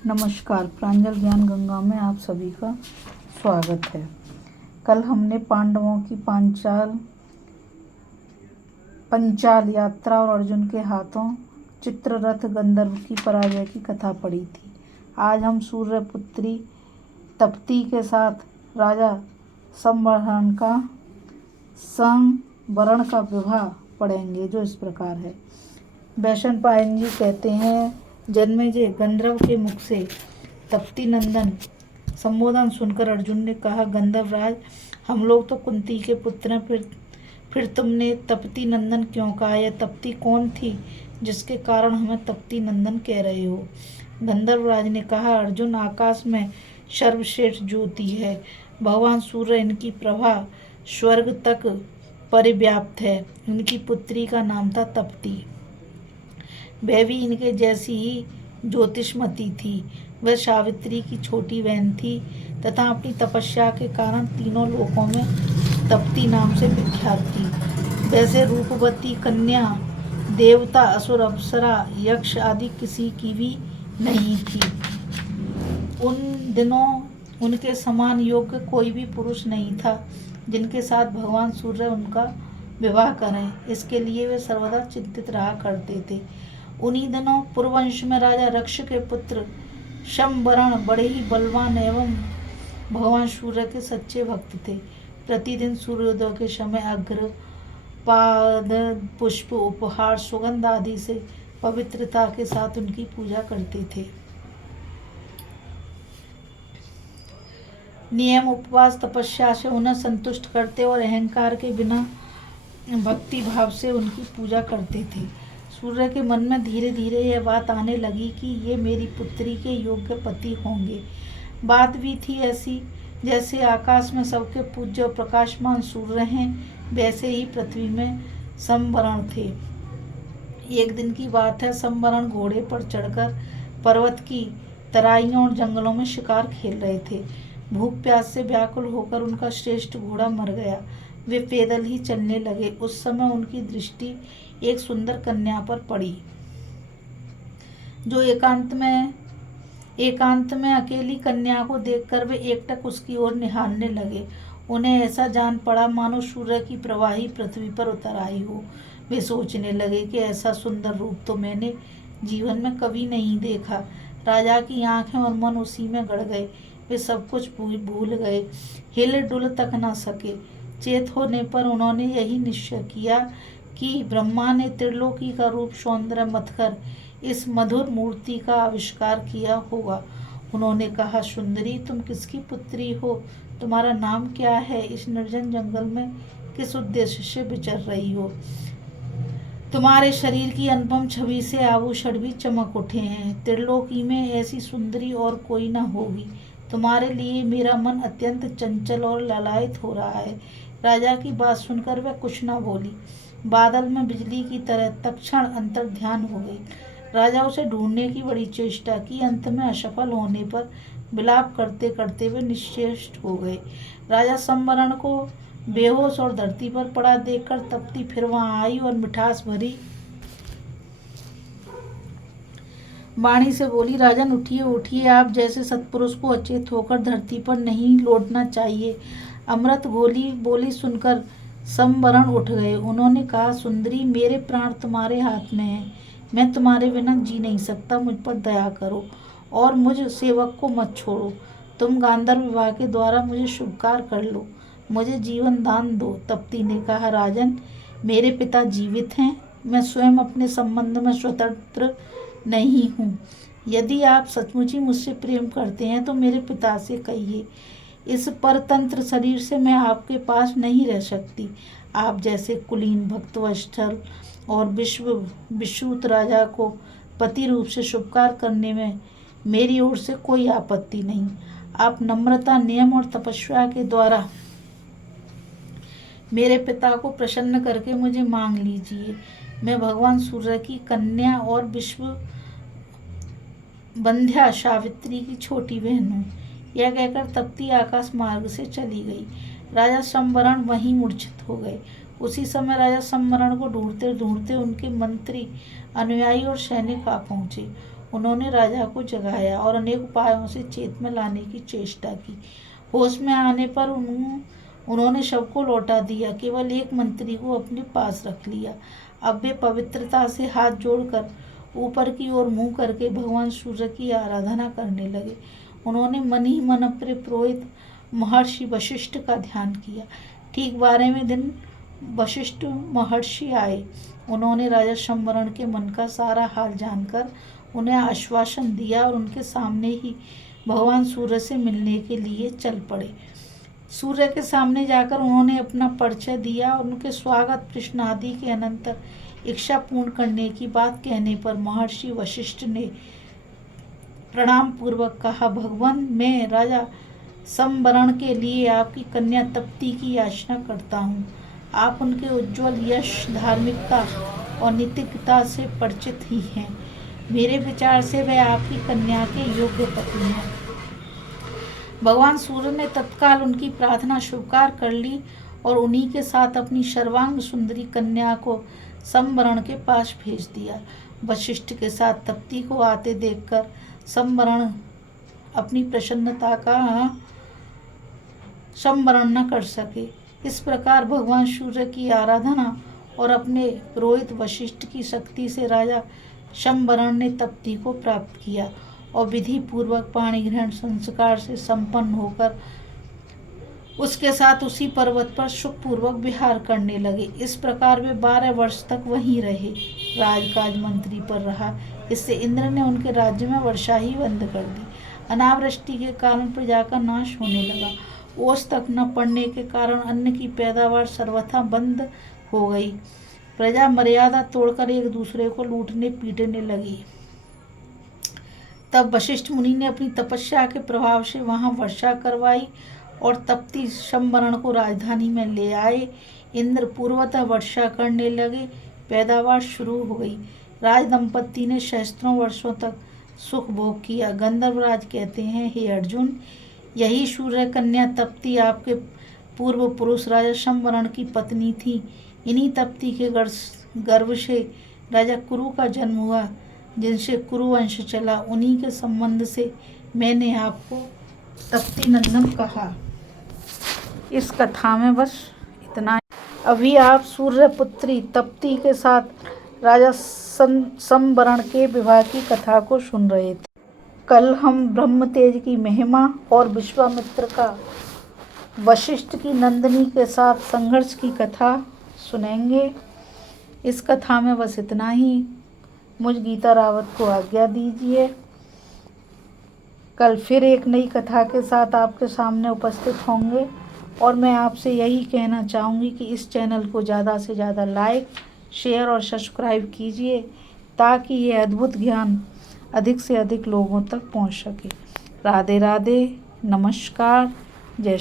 नमस्कार। प्रांजल ज्ञान गंगा में आप सभी का स्वागत है। कल हमने पांडवों की पंचाल यात्रा और अर्जुन के हाथों चित्ररथ गंधर्व की पराजय की कथा पढ़ी थी। आज हम सूर्यपुत्री तप्ती के साथ राजा संवरण का विवाह पढ़ेंगे, जो इस प्रकार है। वैशंपायन जी कहते हैं, जन्मेजय गंधर्व के मुख से तप्ती नंदन संबोधन सुनकर अर्जुन ने कहा, गंधर्वराज, हम लोग तो कुंती के पुत्र हैं, फिर तुमने तप्ती नंदन क्यों कहा? यह तप्ती कौन थी जिसके कारण हमें तप्ती नंदन कह रहे हो? गंधर्वराज ने कहा, अर्जुन, आकाश में सर्वश्रेष्ठ ज्योति है। भगवान सूर्य इनकी प्रभा स्वर्ग तक परिव्याप्त है। इनकी पुत्री का नाम था तप्ती। वह भी इनके जैसी ही ज्योतिषमती थी। वह सावित्री की छोटी बहन थी तथा अपनी तपस्या के कारण तीनों लोकों में तप्ती नाम से विख्यात थी। वैसे रूपवती कन्या देवता, असुर, अप्सरा, यक्ष आदि किसी की भी नहीं थी। उन दिनों उनके समान योग्य कोई भी पुरुष नहीं था जिनके साथ भगवान सूर्य उनका विवाह करें। इसके लिए वे सर्वदा चिंतित रहा करते थे। उन्हीं दिनों पूर्ववंश में राजा रक्ष के पुत्र शंबरण बड़े ही बलवान एवं भगवान सूर्य के सच्चे भक्त थे। प्रतिदिन सूर्योदय के समय अग्र पाद पुष्प उपहार सुगंध आदि से पवित्रता के साथ उनकी पूजा करते थे। नियम, उपवास, तपस्या से उन्हें संतुष्ट करते और अहंकार के बिना भक्ति भाव से उनकी पूजा करते थे। सूर्य के मन में धीरे धीरे यह बात आने लगी कि ये मेरी पुत्री के योग्य पति होंगे। बात भी थी ऐसी जैसे आकाश में सबके पूज्य और प्रकाशमान सूर्य हैं, वैसे ही पृथ्वी में संवरण थे। एक दिन की बात है, संवरण घोड़े पर चढ़कर पर्वत की तराइयों और जंगलों में शिकार खेल रहे थे। भूख प्यास से व्याकुल होकर उनका श्रेष्ठ घोड़ा मर गया। वे पैदल ही चलने लगे। उस समय उनकी दृष्टि एक सुंदर कन्या पर पड़ी, जो एकांत में अकेली कन्या को देखकर वे एकटक उसकी ओर निहारने लगे। उन्हें ऐसा जान पड़ा मानो सूर्य की प्रभा ही पृथ्वी पर उतर आई हो। वे सोचने लगे कि ऐसा सुंदर रूप तो मैंने जीवन में कभी नहीं देखा। राजा की आंखें और मन उसी में गड़ गए। वे सब कुछ भूल गए, हिल डुल तक न सके। चेत होने पर उन्होंने यही निश्चय किया कि ब्रह्मा ने त्रिलोकी का रूप सौंदर्य मत कर इस मधुर मूर्ति का आविष्कार किया होगा। उन्होंने कहा, सुंदरी, तुम किसकी पुत्री हो? तुम्हारा नाम क्या है? इस निर्जन जंगल में किस उद्देश्य से विचर रही हो? तुम्हारे शरीर की अनुपम छवि से आभूषण भी चमक उठे हैं। त्रिलोकी में ऐसी सुंदरी और कोई न होगी। तुम्हारे लिए मेरा मन अत्यंत चंचल और ललायित हो रहा है। राजा की बात सुनकर वह कुछ न बोली। बादल में बिजली की तरह तत्क्षण अंतर्ध्यान हो गई। राजा उसे ढूंढने की बड़ी चेष्टा की। अंत में असफल होने पर विलाप करते करते वे निश्चेष्ट हो गए। राजा संवरण को बेहोश और धरती पर पड़ा देखकर तप्ती फिर वहां आई और मिठास भरी वाणी से बोली, राजन, उठिए उठिए, आप जैसे सत्पुरुष को अचेत होकर धरती पर नहीं लौटना चाहिए। अमृत गोली बोली सुनकर संवरण उठ गए। उन्होंने कहा, सुंदरी, मेरे प्राण तुम्हारे हाथ में हैं। मैं तुम्हारे बिना जी नहीं सकता। मुझ पर दया करो और मुझ सेवक को मत छोड़ो। तुम गांधर्व विवाह के द्वारा मुझे स्वीकार कर लो, मुझे जीवन दान दो। तप्ती ने कहा, राजन, मेरे पिता जीवित हैं। मैं स्वयं अपने संबंध में स्वतंत्र नहीं हूँ। यदि आप सचमुच ही मुझसे प्रेम करते हैं तो मेरे पिता से कहिए, इस परतंत्र शरीर से मैं आपके पास नहीं रह सकती। आप जैसे कुलीन भक्तवत्सल और विश्रुत राजा को पति रूप से स्वीकार करने में मेरी ओर से कोई आपत्ति नहीं। आप नम्रता, नियम और तपस्या के द्वारा मेरे पिता को प्रसन्न करके मुझे मांग लीजिए। मैं भगवान सूर्य की कन्या और विश्ववंध्या सावित्री की छोटी बहन हूँ। यह कहकर तप्ती आकाश मार्ग से चली गई। राजा संवरण वहीं मूर्छित हो गए। उसी समय राजा संवरण को ढूंढते ढूंढते उनके मंत्री, अनुयायी और सैनिक आ पहुंचे। उन्होंने राजा को जगाया और अनेक उपायों से चेत में लाने की चेष्टा की। होश में आने पर उन्होंने शव को लौटा दिया, केवल एक मंत्री को अपने पास रख लिया। अब वे पवित्रता से हाथ जोड़कर ऊपर की ओर मुंह करके भगवान सूर्य की आराधना करने लगे। उन्होंने मन ही मन अपने पुरोहित महर्षि वशिष्ठ का ध्यान किया। ठीक 12वें दिन वशिष्ठ महर्षि आए। उन्होंने राजा शंबरण के मन का सारा हाल जानकर उन्हें आश्वासन दिया और उनके सामने ही भगवान सूर्य से मिलने के लिए चल पड़े। सूर्य के सामने जाकर उन्होंने अपना परिचय दिया और उनके स्वागत प्रश्न आदि के अनंतर इच्छा पूर्ण करने की बात कहने पर महर्षि वशिष्ठ ने प्रणाम पूर्वक कहा, भगवान, मैं राजा शंबरण के लिए आपकी कन्या तप्ती की याचना करता हूँ। आप उनके उज्ज्वल यश, धार्मिकता और नीतिज्ञता से परिचित ही हैं। मेरे विचार से वह आपकी कन्या के योग्य पति हैं। भगवान सूर्य ने तत्काल उनकी प्रार्थना स्वीकार कर ली और उन्हीं के साथ अपनी सर्वांग सुंदरी कन्या को शंबरण के पास भेज दिया। वशिष्ठ के साथ तप्ती को आते देखकर शंबरण अपनी प्रसन्नता का संवरण न कर सके। इस प्रकार भगवान सूर्य की आराधना और अपने पुरोहित वशिष्ठ की शक्ति से राजा शंबरण ने तप्ती को प्राप्त किया और विधि पूर्वक पाणी ग्रहण संस्कार से संपन्न होकर उसके साथ उसी पर्वत पर सुखपूर्वक विहार करने लगे। इस प्रकार वे 12 वर्ष तक वहीं रहे। राजकाज मंत्री पर रहा। इससे इंद्र ने उनके राज्य में वर्षा ही बंद कर दी। अनावृष्टि के कारण प्रजा का नाश होने लगा। ओस तक न पड़ने के कारण अन्न की पैदावार सर्वथा बंद हो गई। प्रजा मर्यादा तोड़कर एक दूसरे को लूटने पीटने लगी। तब वशिष्ठ मुनि ने अपनी तपस्या के प्रभाव से वहां वर्षा करवाई और तप्ती शंबरण को राजधानी में ले आए। इंद्र पूर्वतः वर्षा करने लगे। पैदावार शुरू हो गई। राज दंपत्ति ने सहस्त्रों वर्षों तक सुख भोग किया। गंधर्वराज कहते हैं, हे अर्जुन, यही सूर्य कन्या तप्ती आपके पूर्व पुरुष राजा शंबरण की पत्नी थी। इन्हीं तप्ती के गर्भ से राजा कुरु का जन्म हुआ, जिनसे कुरु वंश चला। उन्हीं के संबंध से मैंने आपको तप्ती नंदन कहा। इस कथा में बस इतना। अभी आप सूर्य पुत्री तप्ती के साथ राजा शंबरण के विवाह की कथा को सुन रहे थे। कल हम ब्रह्मतेज की महिमा और विश्वामित्र का वशिष्ठ की नंदिनी के साथ संघर्ष की कथा सुनेंगे। इस कथा में बस इतना ही। मुझ गीता रावत को आज्ञा दीजिए। कल फिर एक नई कथा के साथ आपके सामने उपस्थित होंगे और मैं आपसे यही कहना चाहूँगी कि इस चैनल को ज़्यादा से ज़्यादा लाइक, शेयर और सब्सक्राइब कीजिए ताकि ये अद्भुत ज्ञान अधिक से अधिक लोगों तक पहुँच सके। राधे राधे, नमस्कार, जय